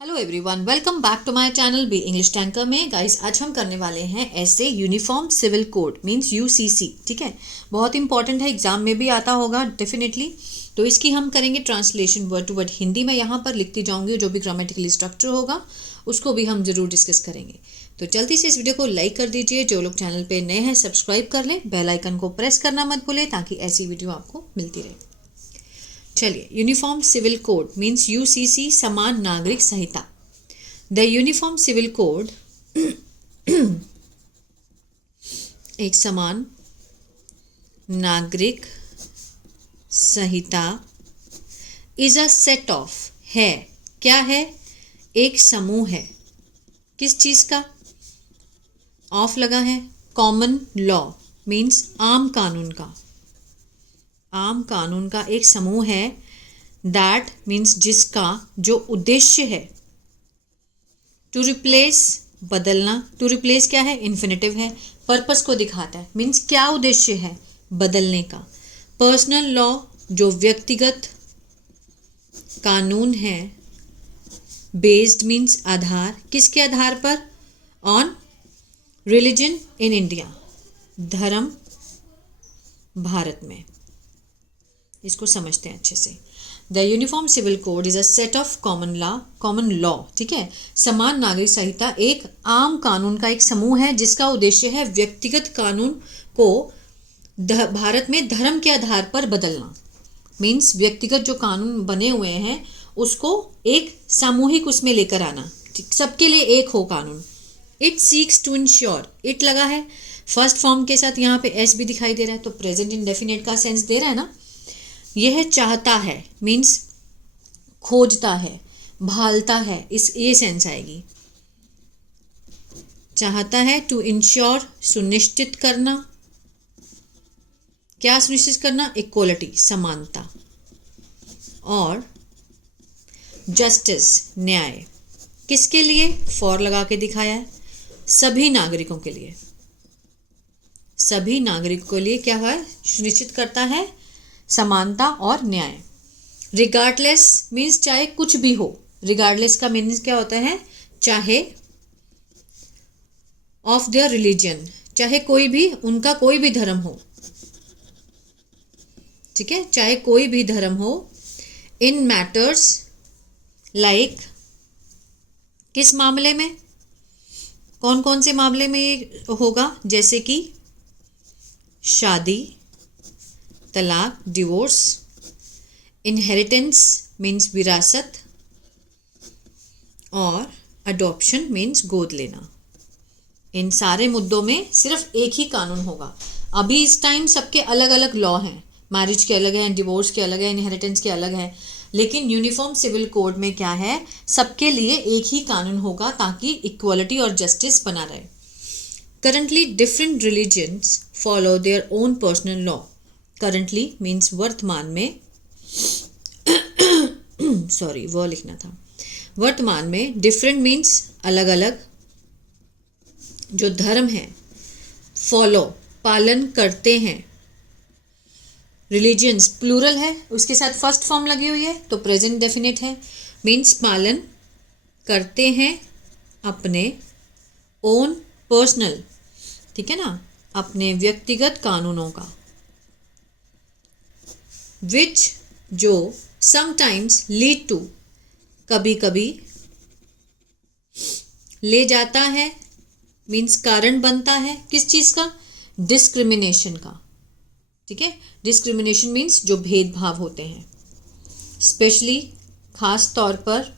Hello everyone, welcome back to my channel B English tanker में। Guys, आज हम करने वाले हैं ऐसे uniform civil code means UCC. ठीक है, बहुत इंपॉर्टेंट है, एग्जाम में भी आता होगा डेफिनेटली। तो इसकी हम करेंगे translation word to word Hindi में। यहाँ पर लिखती जाऊंगी, जो भी ग्रामेटिकली स्ट्रक्चर होगा उसको भी हम जरूर डिस्कस करेंगे। तो जल्दी से इस वीडियो को लाइक कर दीजिए। जो लोग चैनल पे नए हैं सब्सक्राइब कर लें, बेल आइकन को प्रेस करना मत भूलें ताकि ऐसी वीडियो आपको मिलती रहे। चलिए, uniform civil code means UCC, समान नागरिक संहिता। द यूनिफॉर्म सिविल कोड एक समान नागरिक संहिता इज अ सेट ऑफ, है क्या है, एक समूह है। किस चीज का? ऑफ लगा है। कॉमन लॉ मीन्स आम कानून का, आम कानून का एक समूह है। दैट मीन्स जिसका, जो उद्देश्य है। टू रिप्लेस बदलना, टू रिप्लेस क्या है? इन्फिनेटिव है, पर्पस को दिखाता है। मीन्स क्या उद्देश्य है? बदलने का। पर्सनल लॉ, जो व्यक्तिगत कानून है। बेस्ड मीन्स आधार, किसके आधार पर? ऑन रिलीजन इन इंडिया, धर्म भारत में। इसको समझते हैं अच्छे से। The uniform civil code is a set of common law. ठीक है, समान नागरिक संहिता एक आम कानून का एक समूह है जिसका उद्देश्य है व्यक्तिगत कानून को भारत में धर्म के आधार पर बदलना। मीन्स व्यक्तिगत जो कानून बने हुए हैं उसको एक सामूहिक उसमें लेकर आना, सबके लिए एक हो कानून। It seeks to ensure, it लगा है फर्स्ट फॉर्म के साथ, यहाँ पे एस भी दिखाई दे रहा है तो प्रेजेंट इंडेफिनिट का सेंस दे रहा है ना। यह चाहता है मीन्स खोजता है, भालता है, इस ये सेंस आएगी। चाहता है, टू इंश्योर सुनिश्चित करना। क्या सुनिश्चित करना? इक्वलिटी, समानता। और जस्टिस, न्याय, किसके लिए? फॉर लगा के दिखाया है, सभी नागरिकों के लिए। सभी नागरिकों के लिए क्या है? सुनिश्चित करता है समानता और न्याय। रिगार्डलेस मीन्स चाहे कुछ भी हो। रिगार्डलेस का मीनिंग क्या होता है? चाहे ऑफ देयर रिलीजन, चाहे कोई भी, उनका कोई भी धर्म हो। ठीक है, चाहे कोई भी धर्म हो। इन मैटर्स लाइक, किस मामले में? कौन कौन से मामले में ये होगा? जैसे कि शादी, तलाक, डिवोर्स। इनहेरिटेंस मीन्स विरासत, और अडॉप्शन मीन्स गोद लेना। इन सारे मुद्दों में सिर्फ एक ही कानून होगा। अभी इस टाइम सबके अलग अलग लॉ हैं, मैरिज के अलग हैं, डिवोर्स के अलग हैं, इनहेरिटेंस के अलग हैं, लेकिन यूनिफॉर्म सिविल कोड में क्या है? सबके लिए एक ही कानून होगा ताकि इक्वलिटी और जस्टिस बना रहे। Currently different religions follow their own personal law. Currently means वर्तमान में सॉरी वो लिखना था, वर्तमान में। डिफरेंट मीन्स अलग अलग, जो धर्म है। फॉलो पालन करते हैं। रिलीजियंस प्लूरल है, उसके साथ फर्स्ट फॉर्म लगी हुई है तो प्रेजेंट डेफिनेट है। मीन्स पालन करते हैं अपने ओन पर्सनल, ठीक है ना, अपने व्यक्तिगत कानूनों का। विच, जो, समटाइम्स लीड टू, कभी कभी, ले जाता है मीन्स कारण बनता है। किस चीज का? डिस्क्रिमिनेशन का। ठीक है, डिस्क्रिमिनेशन मीन्स जो भेदभाव होते हैं, स्पेशली खास तौर पर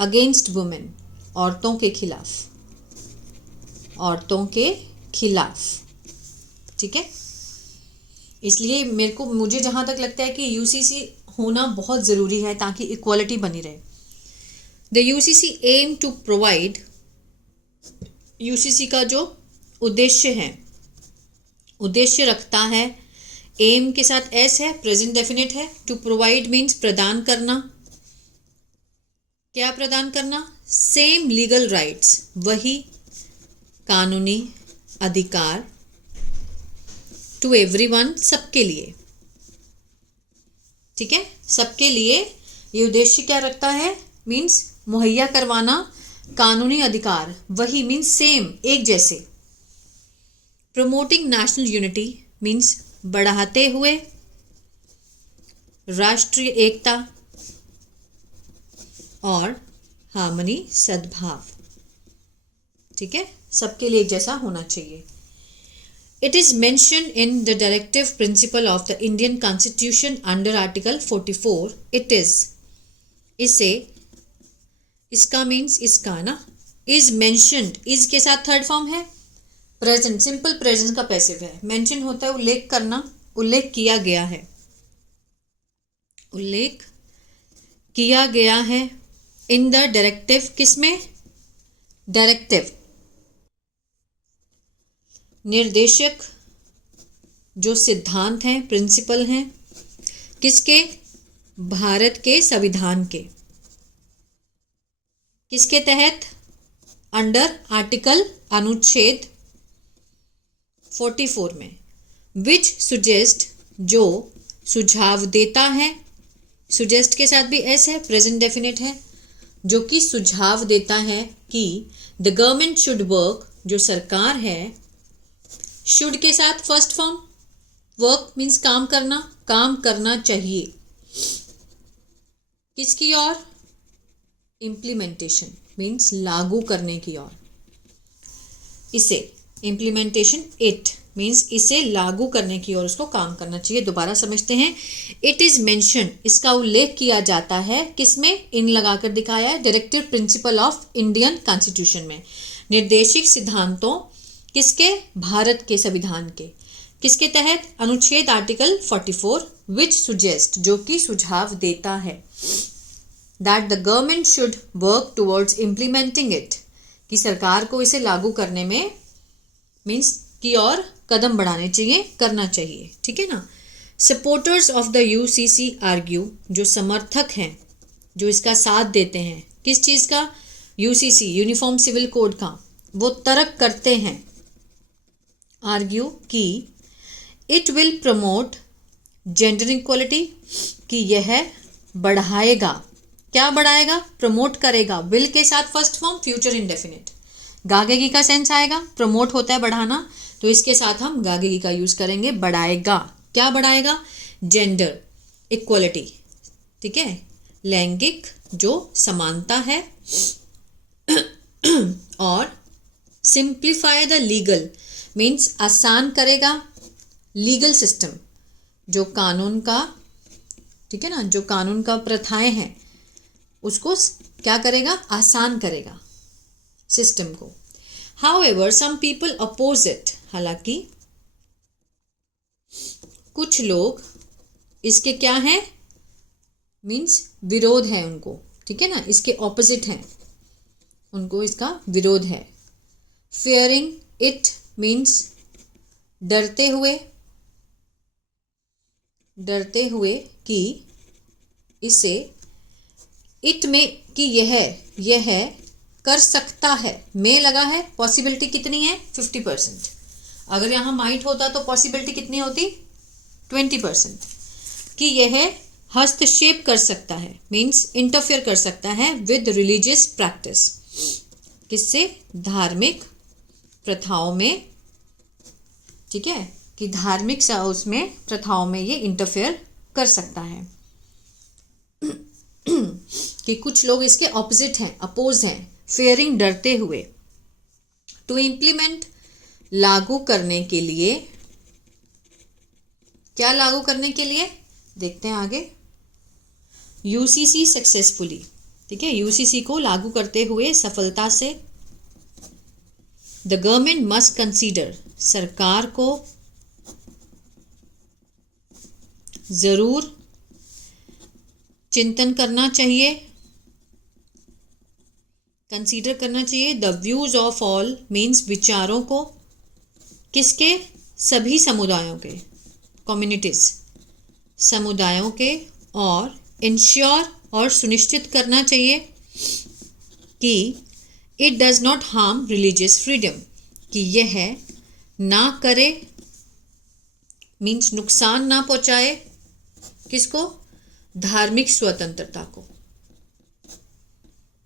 अगेंस्ट वुमेन, औरतों के खिलाफ, औरतों के खिलाफ। ठीक है, इसलिए मुझे जहाँ तक लगता है कि यूसीसी होना बहुत ज़रूरी है ताकि इक्वालिटी बनी रहे। The UCC aim to provide, UCC का जो उद्देश्य है, उद्देश्य रखता है। एम के साथ एस है, प्रेजेंट डेफिनेट है। टू प्रोवाइड मीन्स प्रदान करना। क्या प्रदान करना? सेम लीगल राइट्स, वही कानूनी अधिकार। टू एवरीवन, सबके लिए। ठीक है, सबके लिए ये उद्देश्य क्या रखता है? मीन्स मुहैया करवाना कानूनी अधिकार, वही मीन्स सेम, एक जैसे। प्रमोटिंग नेशनल यूनिटी मीन्स बढ़ाते हुए राष्ट्रीय एकता और हार्मनी, सद्भाव। ठीक है, सबके लिए एक जैसा होना चाहिए। It is mention in the directive principle of the Indian constitution under article 44। It is, इसे, इसका मीन्स इसका ना, इज मेंशन्ड, इज के साथ थर्ड फॉर्म है, प्रेजेंट, सिंपल प्रेजेंट का पैसिव है। मेंशन होता है उल्लेख करना, उल्लेख किया गया है, उल्लेख किया गया है। इन द डायरेक्टिव, किसमें, डायरेक्टिव, निर्देशक जो सिद्धांत हैं, प्रिंसिपल हैं, किसके, भारत के संविधान के, किसके तहत, अंडर आर्टिकल, अनुच्छेद 44 में। विच सुजेस्ट, जो सुझाव देता है, सुजेस्ट के साथ भी एस है, प्रेजेंट डेफिनेट है, जो कि सुझाव देता है कि द गवर्नमेंट शुड वर्क, जो सरकार है, शुड के साथ फर्स्ट फॉर्म, वर्क मीन्स काम करना, काम करना चाहिए, किसकी ओर, इम्प्लीमेंटेशन मीन्स लागू करने की ओर। इसे इम्प्लीमेंटेशन, इट मीन्स इसे लागू करने की ओर उसको काम करना चाहिए। दोबारा समझते हैं। इट इज मेंशन, इसका उल्लेख किया जाता है, किसमें, इन लगाकर दिखाया है, directive principle of Indian constitution में। निर्देशिक सिद्धांतों, किसके, भारत के संविधान के, किसके तहत, अनुच्छेद आर्टिकल 44। विच सुजेस्ट, जो कि सुझाव देता है, that the government should work towards implementing it, कि सरकार को इसे लागू करने में, मीन्स की और कदम बढ़ाने चाहिए, करना चाहिए। ठीक है ना। Supporters of the UCC argue, जो समर्थक हैं, जो इसका साथ देते हैं, किस चीज़ का, यूसीसी, यूनिफॉर्म सिविल कोड का, वो तर्क करते हैं, आर्ग्यू की it will promote gender equality, कि यह बढ़ाएगा, क्या बढ़ाएगा, प्रमोट करेगा, विल के साथ फर्स्ट फॉर्म, फ्यूचर इंडेफिनिट, गागेगी का सेंस आएगा, प्रमोट होता है बढ़ाना, तो इसके साथ हम गागेगी का यूज करेंगे, बढ़ाएगा, क्या बढ़ाएगा, जेंडर इक्वलिटी, ठीक है, लैंगिक जो समानता है, और सिंप्लीफाई द लीगल मीन्स आसान करेगा, लीगल सिस्टम, जो कानून का, ठीक है ना, जो कानून का प्रथाएं हैं उसको क्या करेगा, आसान करेगा सिस्टम को। However, some people oppose it, हालांकि कुछ लोग इसके क्या हैं, मीन्स विरोध है उनको, ठीक है ना, इसके ऑपोजिट हैं, उनको इसका विरोध है। Fearing it मीन्स डरते हुए, डरते हुए कि इसे, इट में कि यह कर सकता है, में लगा है, पॉसिबिलिटी कितनी है, 50%। अगर यहाँ माइट होता तो पॉसिबिलिटी कितनी होती, 20%, कि यह हस्तक्षेप कर सकता है, मीन्स इंटरफेयर कर सकता है विद रिलीजियस प्रैक्टिस, किससे, धार्मिक प्रथाओं में, ठीक है, कि धार्मिक उसमें प्रथाओं में ये इंटरफेयर कर सकता है। कि कुछ लोग इसके ऑपोजिट हैं, अपोज हैं, फेयरिंग डरते हुए, टू इम्प्लीमेंट लागू करने के लिए, क्या लागू करने के लिए, देखते हैं आगे, यूसीसी सक्सेसफुली, ठीक है, यूसीसी को लागू करते हुए सफलता से, द गवर्नमेंट मस्ट कंसीडर, सरकार को जरूर चिंतन करना चाहिए, कंसीडर करना चाहिए, the views of all means विचारों को, किसके, सभी समुदायों के, कम्युनिटीज, समुदायों के, और इंश्योर और सुनिश्चित करना चाहिए कि it does not harm religious freedom, कि यह ना करे, मीन्स नुकसान ना पहुंचाए, किसको, धार्मिक स्वतंत्रता को,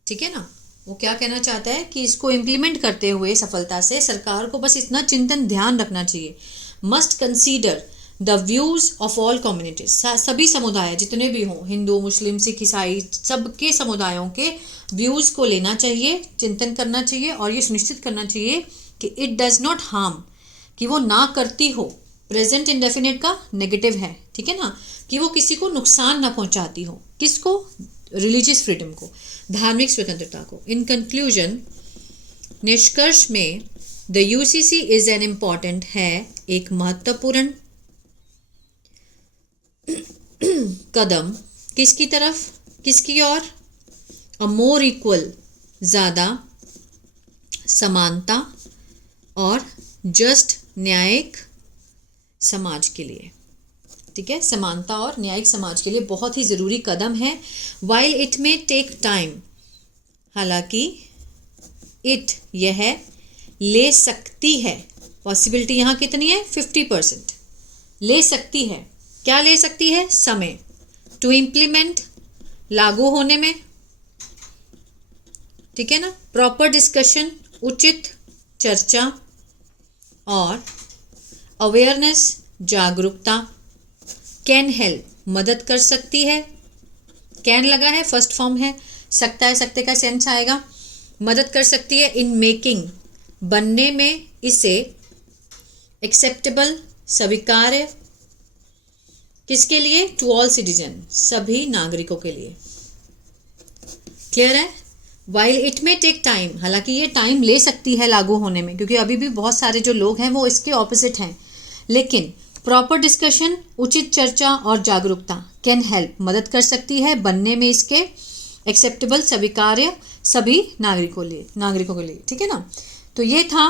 ठीक है ना। वो क्या कहना चाहता है कि इसको इम्प्लीमेंट करते हुए सफलता से सरकार को बस इतना चिंतन ध्यान रखना चाहिए, must consider the views of all communities, सभी समुदाय जितने भी हों, हिंदू मुस्लिम सिख ईसाई, सबके समुदायों के व्यूज़ को लेना चाहिए, चिंतन करना चाहिए और ये सुनिश्चित करना चाहिए कि इट डज नॉट हार्म, कि वो ना करती हो, प्रेजेंट इंडेफिनिट का नेगेटिव है, ठीक है ना, कि वो किसी को नुकसान ना पहुंचाती हो, किसको, रिलीजियस फ्रीडम को, धार्मिक स्वतंत्रता को। इन कंक्लूजन, निष्कर्ष में the UCC is an important, है एक महत्वपूर्ण कदम किसकी तरफ, किसकी ओर, अ मोर इक्वल, ज़्यादा समानता और जस्ट, न्यायिक समाज के लिए, ठीक है, समानता और न्यायिक समाज के लिए बहुत ही ज़रूरी कदम है। वाइल इट में टेक टाइम, हालांकि इट, यह ले सकती है, पॉसिबिलिटी यहाँ कितनी है, 50%, ले सकती है, क्या ले सकती है, समय, टू इम्प्लीमेंट, लागू होने में, ठीक है ना, प्रॉपर डिस्कशन, उचित चर्चा, और अवेयरनेस, जागरूकता, कैन हेल्प, मदद कर सकती है, कैन लगा है, फर्स्ट फॉर्म है, सकता है, सकते का सेंस आएगा, मदद कर सकती है इन मेकिंग, बनने में, इसे एक्सेप्टेबल, स्वीकार्य, किसके लिए, टू ऑल सिटीजन, सभी नागरिकों के लिए। क्लियर है। वाइल इट में टेक टाइम, हालांकि ये टाइम ले सकती है लागू होने में, क्योंकि अभी भी बहुत सारे जो लोग हैं वो इसके ऑपोजिट हैं, लेकिन प्रॉपर डिस्कशन, उचित चर्चा और जागरूकता, कैन हेल्प, मदद कर सकती है बनने में इसके, एक्सेप्टेबल, स्वीकार्य, सभी नागरिकों के लिए, ठीक है ना। तो ये था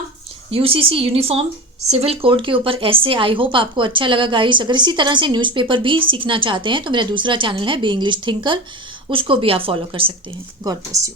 यूसीसी यूनिफॉर्म सिविल कोड के ऊपर ऐसे। आई होप आपको अच्छा लगा गाइस। अगर इसी तरह से न्यूज़पेपर भी सीखना चाहते हैं तो मेरा दूसरा चैनल है बी इंग्लिश थिंकर, उसको भी आप फॉलो कर सकते हैं। God bless you.